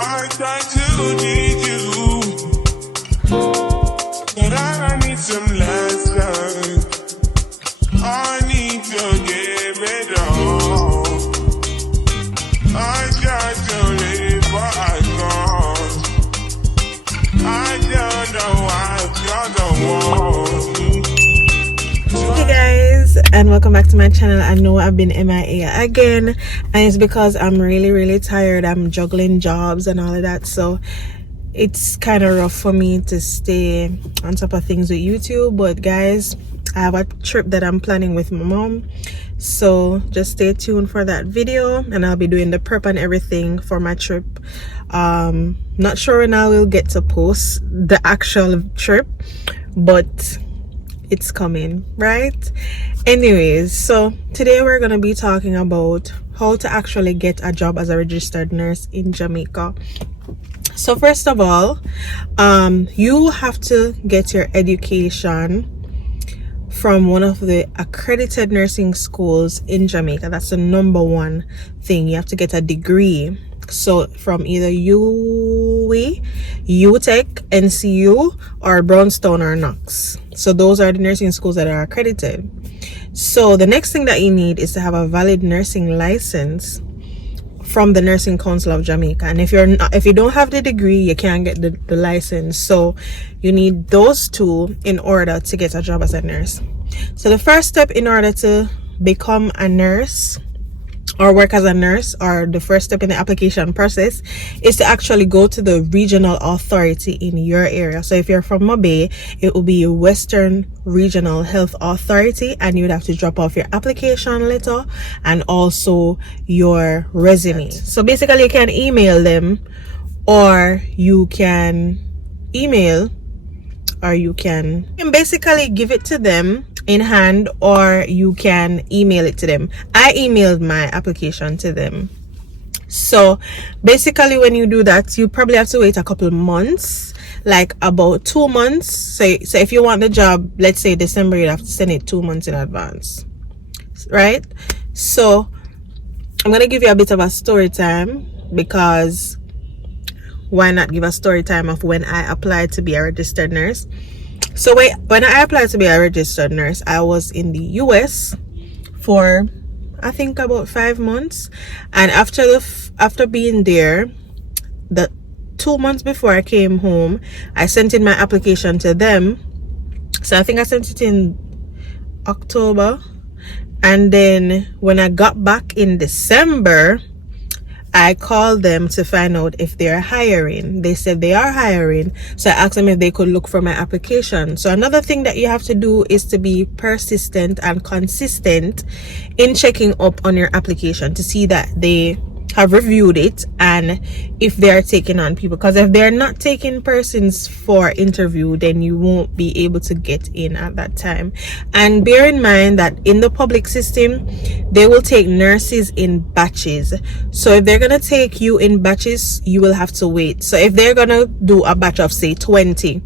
I try to need you, but I need some lessons. I need to give it all. I try to live, but I can't. I don't know why you're the one. Hey guys, and welcome back to my channel. I know I've been MIA again, and it's because I'm really tired. I'm juggling jobs and all of that, so it's kind of rough for me to stay on top of things with YouTube. But guys, I have a trip that I'm planning with my mom, so just stay tuned for that video, and I'll be doing the prep and everything for my trip. Not sure when I will get to post the actual trip, but it's coming, right? Anyways, so today we're gonna be talking about how to actually get a job as a registered nurse in Jamaica. So first of all, you have to get your education from one of the accredited nursing schools in Jamaica. That's the number one thing. You have to get a degree. So from either UWE, UTech, NCU, or Brownstown or Knox. So those are the nursing schools that are accredited. So the next thing that you need is to have a valid nursing license from the Nursing Council of Jamaica. And if you don't have the degree, you can't get the license. So you need those two in order to get a job as a nurse. So the first step in order to become a nurse or work as a nurse, or the first step in the application process, is to actually go to the regional authority in your area. So if you're from Mobay, it will be your Western Regional Health Authority, and you would have to drop off your application letter and also your resume. So basically you can email them, or you can basically give it to them in hand, or you can email it to them. I emailed my application to them. So basically when you do that, you probably have to wait a couple months, like about 2 months. So if you want the job, let's say December, you have to send it 2 months in advance, right? So I'm gonna give you a bit of a story time, because why not give a story time of when I applied to be a registered nurse. So when I applied to be a registered nurse, I was in the US for I think about 5 months, and after being there, the 2 months before I came home, I sent in my application to them. So I think I sent it in October, and then when I got back in December, I called them to find out if they're hiring. They said they are hiring. So I asked them if they could look for my application. So another thing that you have to do is to be persistent and consistent in checking up on your application to see that they have reviewed it and if they are taking on people. Because if they're not taking persons for interview, then you won't be able to get in at that time. And bear in mind that in the public system, they will take nurses in batches. So if they're gonna take you in batches, you will have to wait. So if they're gonna do a batch of say 20,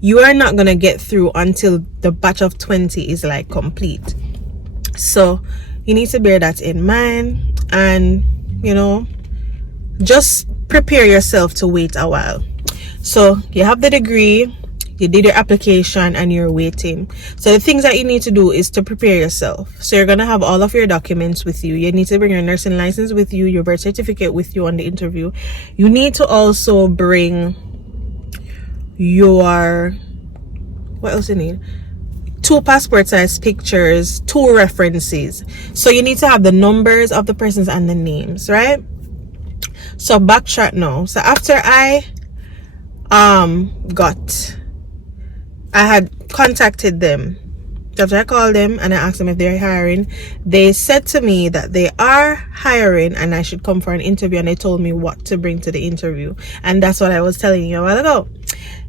you are not gonna get through until the batch of 20 is like complete. So you need to bear that in mind, and you know, just prepare yourself to wait a while. So you have the degree, you did your application, and you're waiting. So the things that you need to do is to prepare yourself. So you're gonna have all of your documents with you. You need to bring your nursing license with you, your birth certificate with you on the interview. You need to also bring your, what else you need? 2 passport size pictures, 2 references. So you need to have the numbers of the persons and the names, right? So backtrack now. So after I had contacted them, after I called them and I asked them if they're hiring, they said to me that they are hiring and I should come for an interview, and they told me what to bring to the interview. And that's what I was telling you a while ago.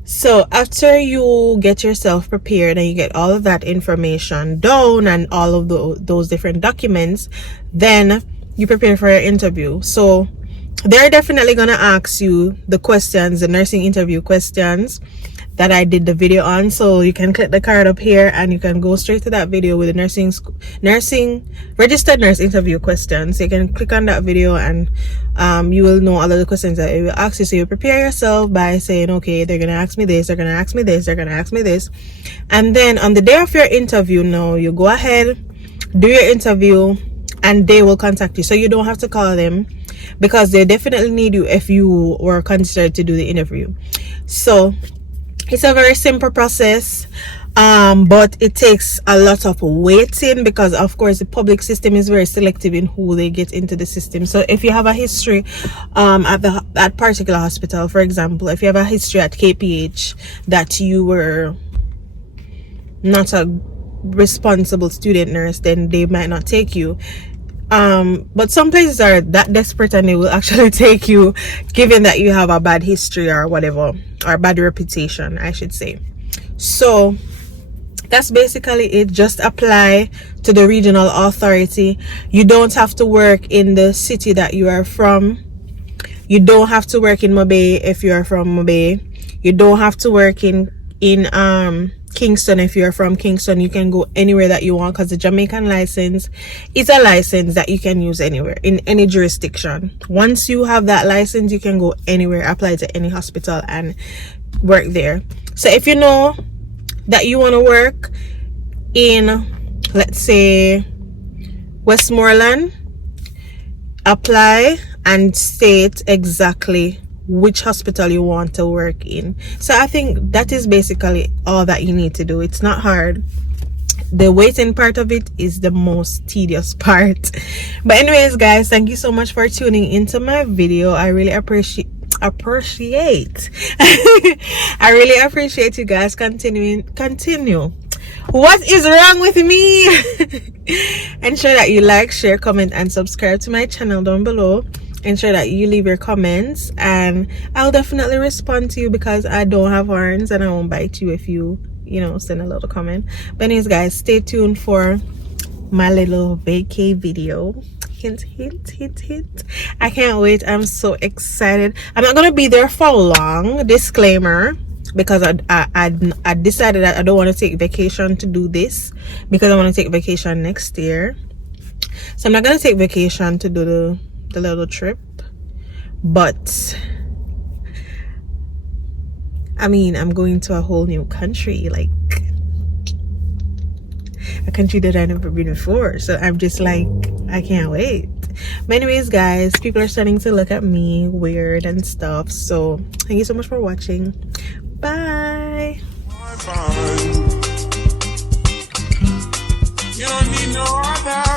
So after you get yourself prepared and you get all of that information down and all of those different documents, then you prepare for your interview. So they're definitely going to ask you the questions, the nursing interview questions, that I did the video on. So you can click the card up here and you can go straight to that video with the nursing registered nurse interview questions. So you can click on that video and you will know all of the questions that it will ask you. So you prepare yourself by saying, okay, they're gonna ask me this, they're gonna ask me this, they're gonna ask me this. And then on the day of your interview, now you go ahead, do your interview, and they will contact you. So you don't have to call them, because they definitely need you if you were considered to do the interview. So it's a very simple process, but it takes a lot of waiting, because of course the public system is very selective in who they get into the system. So if you have a history at that particular hospital, for example, if you have a history at KPH that you were not a responsible student nurse, then they might not take you. But some places are that desperate and they will actually take you, given that you have a bad history or whatever, or bad reputation, I should say. So that's basically it. Just apply to the regional authority. You don't have to work in the city that you are from. You don't have to work in Mobay if you are from Mobay. You don't have to work in Kingston if you're from Kingston. You can go anywhere that you want, because the Jamaican license is a license that you can use anywhere in any jurisdiction. Once you have that license, you can go anywhere, apply to any hospital and work there. So if you know that you want to work in, let's say, Westmoreland, apply and state exactly which hospital you want to work in. So I think that is basically all that you need to do. It's not hard. The waiting part of it is the most tedious part. But anyways, guys, thank you so much for tuning into my video. I really appreciate I really appreciate you guys continue. What is wrong with me? Ensure that you like, share, comment, and subscribe to my channel down below. Ensure that you leave your comments, and I'll definitely respond to you, because I don't have horns and I won't bite you if you send a little comment. But anyways, guys, stay tuned for my little vacay video. Hint, hint, hint, hint. I can't wait. I'm so excited. I'm not gonna be there for long, disclaimer, because I decided that I don't want to take vacation to do this, because I want to take vacation next year. So I'm not gonna take vacation to do the little trip, but I mean, I'm going to a whole new country, like a country that I've never been before. So I'm just like, I can't wait. But anyways, guys, people are starting to look at me weird and stuff. So thank you so much for watching. Bye. You don't need no other.